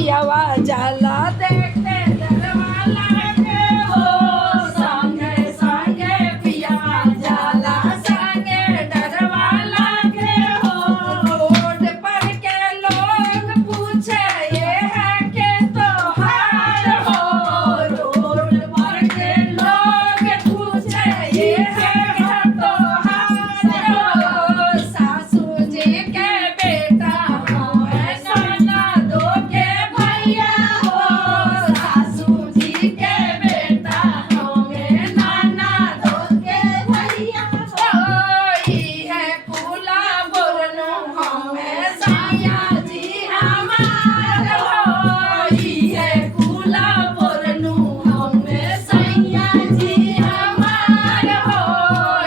पियावा जाला देखते दरवाला के हो संगे संगे पियावा जाला संगे डरवाला के हो रोड पर के लोग पूछे ये है के त्योहार हो रोड पर के लोग पूछे ये है के त्योहार हो सासू जी के बेटा हो नाना दो के भैया हो सासू जी के बेटा हो नाना दो के भैया हो ई है कुला बोलनो हमें साया जी हमार हो ई है कुला बोलनो हमें साया जी हमार हो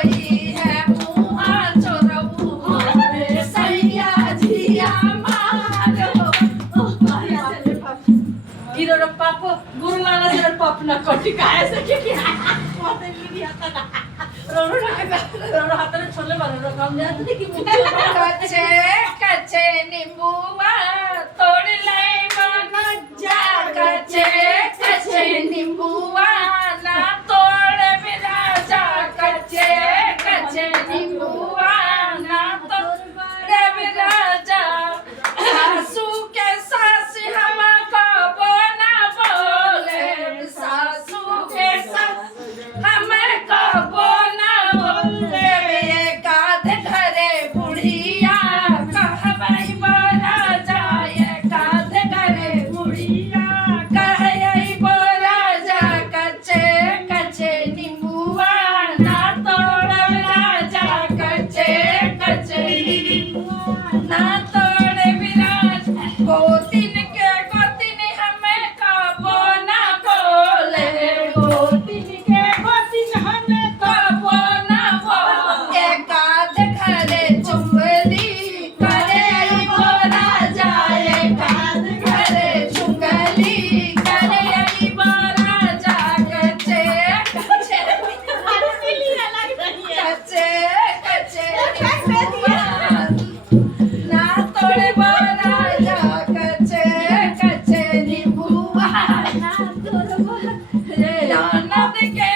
ई है मुहा चोरबू हमें साया जी हमार हो गिरो पापो गुरु लाला जर पाप न कटी काय सके की मते लिली आता ना रोनो हाताने छोले मारो काम जात नहीं की मुझे कच्चे कच्चे नींबूवा तोड़ ले मन जा कच्चे कच्चे नींबूवा ना तोड़ बिना जा कच्चे कच्चे नींबूवा ना तोड़ बिना जा सासू के सास हमको बोना बोले सासू के सास हमको बोना बोले एकाध घरे बुढ़िया कहबई बोला जाए एकाध घरे बुढ़िया कहई बोला जा कच्चे कच्चे नींबूआ ना तोड़ला जा कच्चे कच्चे नींबूआ ना तोड़ विराज गोतिन के गोतिन हमें कबो ना बोले गोतिन के गोतिन हमें कबो ना बोले एकाध घरे चुंगली करे बोला जाए एकाध घरे चुंगली करे बोला जा कच्चे कच्चे कच्चे कच्चे ना तोड़े बोला जा कच्चे कच्चे नींबूआ ना तोड़ ननद के